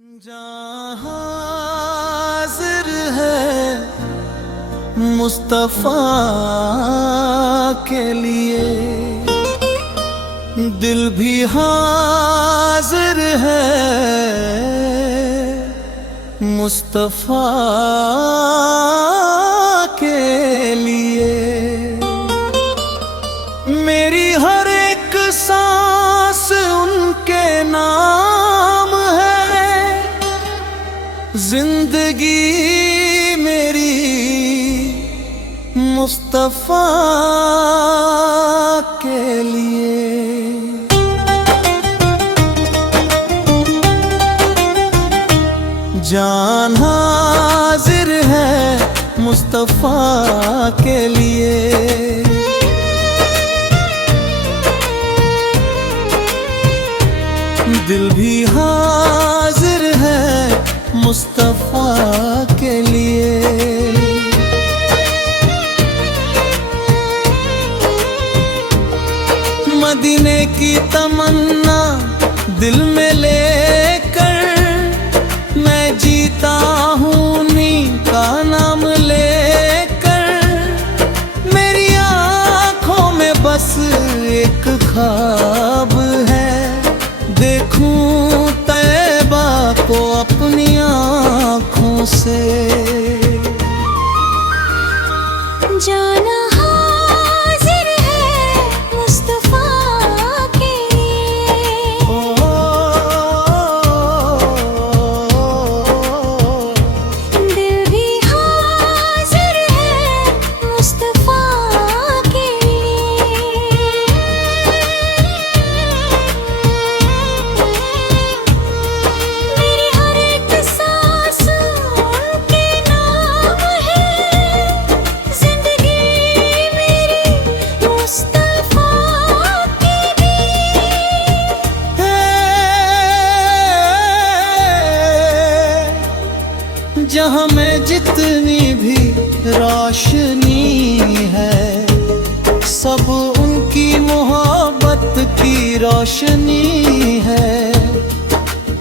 जहाँ हाज़िर है मुस्तफ़ा के लिए, दिल भी हाज़िर है मुस्तफ़ा के लिए। मेरी हर एक सांस उनके नाम है, जिंदगी मेरी मुस्तफ़ा के लिए। जान हाजिर है मुस्तफ़ा के लिए, दिल भी हाजिर है मुस्तफ़ा के लिए। मदीने की तमन्ना दिल में लेकर मैं जीता हूँ उन्हीं का नाम लेकर। मेरी आँखों में बस एक ख्वाब है, देखूं तैबा को अपनी आँखों से। जाना हाजिर है मुस्तफ़ा के लिए, दिल भी हाजिर है मुस्तफ़ा के लिए। मेरी हर एक सांस उनके नाम है, जिंदगी मेरी मुस्तफ़ा के लिए। जहाँ में जितनी भी रोशनी है, सब उनकी मोहब्बत की रोशनी है।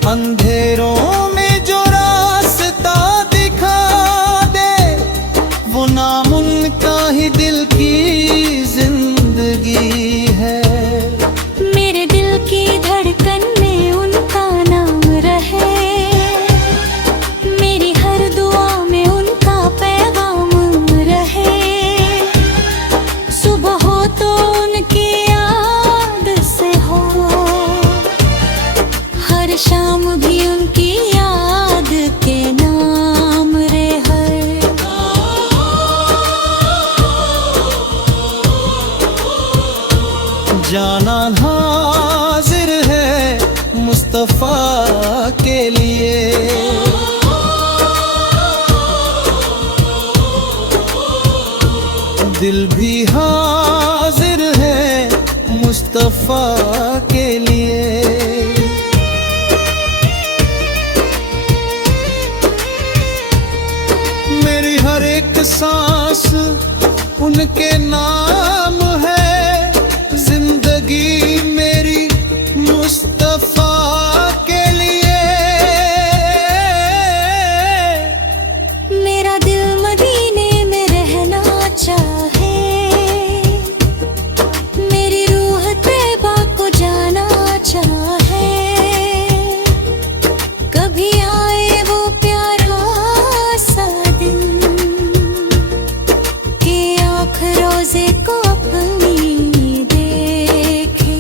अंधेरों में जो रास्ता दिखा दे, वो नाम उनका ही दिल की जिंदगी है। मेरे दिल की धड़कन में उनका नाम रहे, मेरी हर दुआ में उनका पैगाम रहे। सुबह हो तो उनकी याद से हो, हर शाम भी उनकी याद के नाम रहे। जाना हाजिर है मुस्तफ़ा के लिए, दिल भी हाजिर है मुस्तफ़ा के लिए। मेरी हर एक सांस उनके नाम है, जिंदगी मेरी मुस्तफ़ा के लिए। मेरा दिल मदीने में रहना चाहे, मेरी रूह तैबा को जाना चाहे। कभी आए वो प्यारा सा दिन कि आँख रोज़े को अपनी देखे।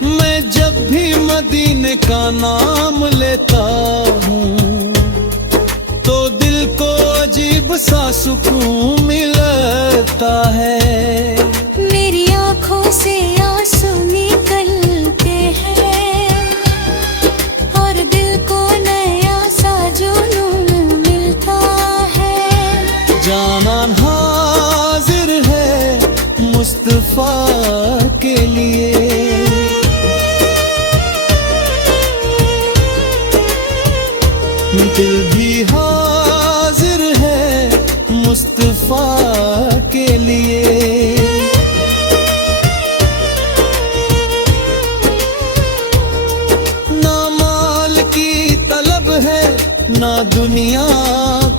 मैं जब भी मदीने का नाम लेता हूँ, तो दिल को अजीब सा सुकून मिलता है। मेरी आँखों से आंसू निकलते हैं और दिल को नया सा जुनून मिलता है। जाना हाजिर है मुस्तफ़ा के लिए, दिल भी हाजिर है मुस्तफ़ा के लिए। ना माल की तलाश ना दुनिया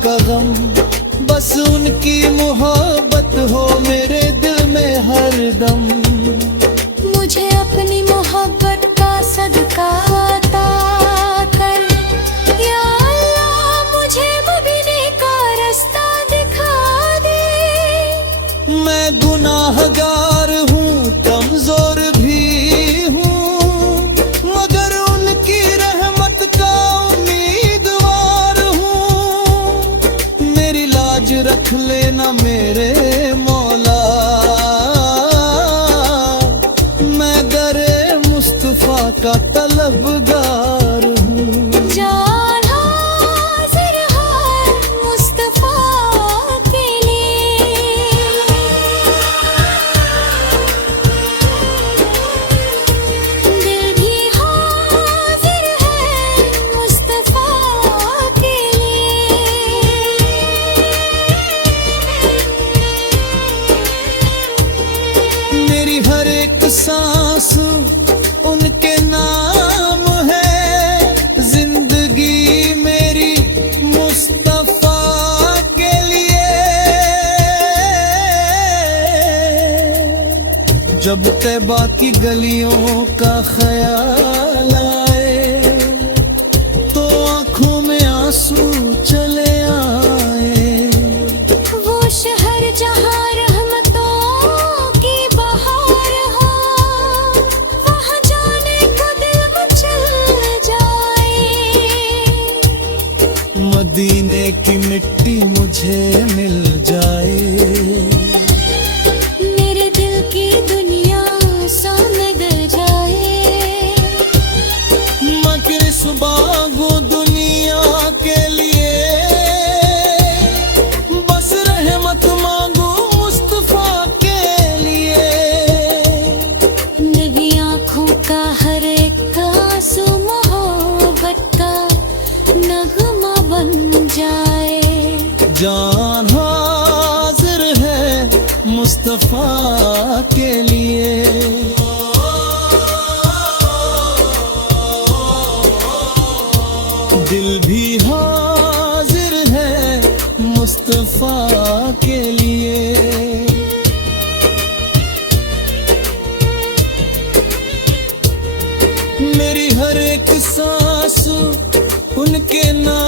का गम, बस उनकी मोहब्बत हो मेरे दिल में हरदम। मुझे अपनी मोहब्बत का सदका अता कर, या अल्लाह मुझे मदीने का रास्ता दिखा दे। मैं गुनाहगार हूँ, कमजोर भी हूँ, मगर उनकी रहमत का उम्मीदवार हूँ। मेरी लाज रख लेना मेरे मौला, मैं दरे मुस्तफा का तलबगार हूँ। जान हाजिर है मुस्तफा के लिए, दिल भी हाजिर है मुस्तफा के लिए। मेरी हर एक सांस उनके नाम है, जिंदगी मेरी मुस्तफा के लिए। जब तैबा की गलियों का ख्याल आए, तो आंखों में आंसू चले आए। वो शहर जहाँ रहमतों की बहार हो, वहाँ जाने को दिल मचल जाए। मदीने की मिट्टी मुझे मिल जाए, मेरे दिल की दुनिया समझ जाए। मैं किस बागो दुनिया के लिए, बस रहमत मांगू मुस्तफा के लिए। मेरी आँखों का हर एक आंसू मोहब्बत का नगमा बन जाए। जान हाजिर है मुस्तफा के लिए। दिल भी हाजिर है मुस्तफा के लिए। मेरी हर एक सांस उनके नाम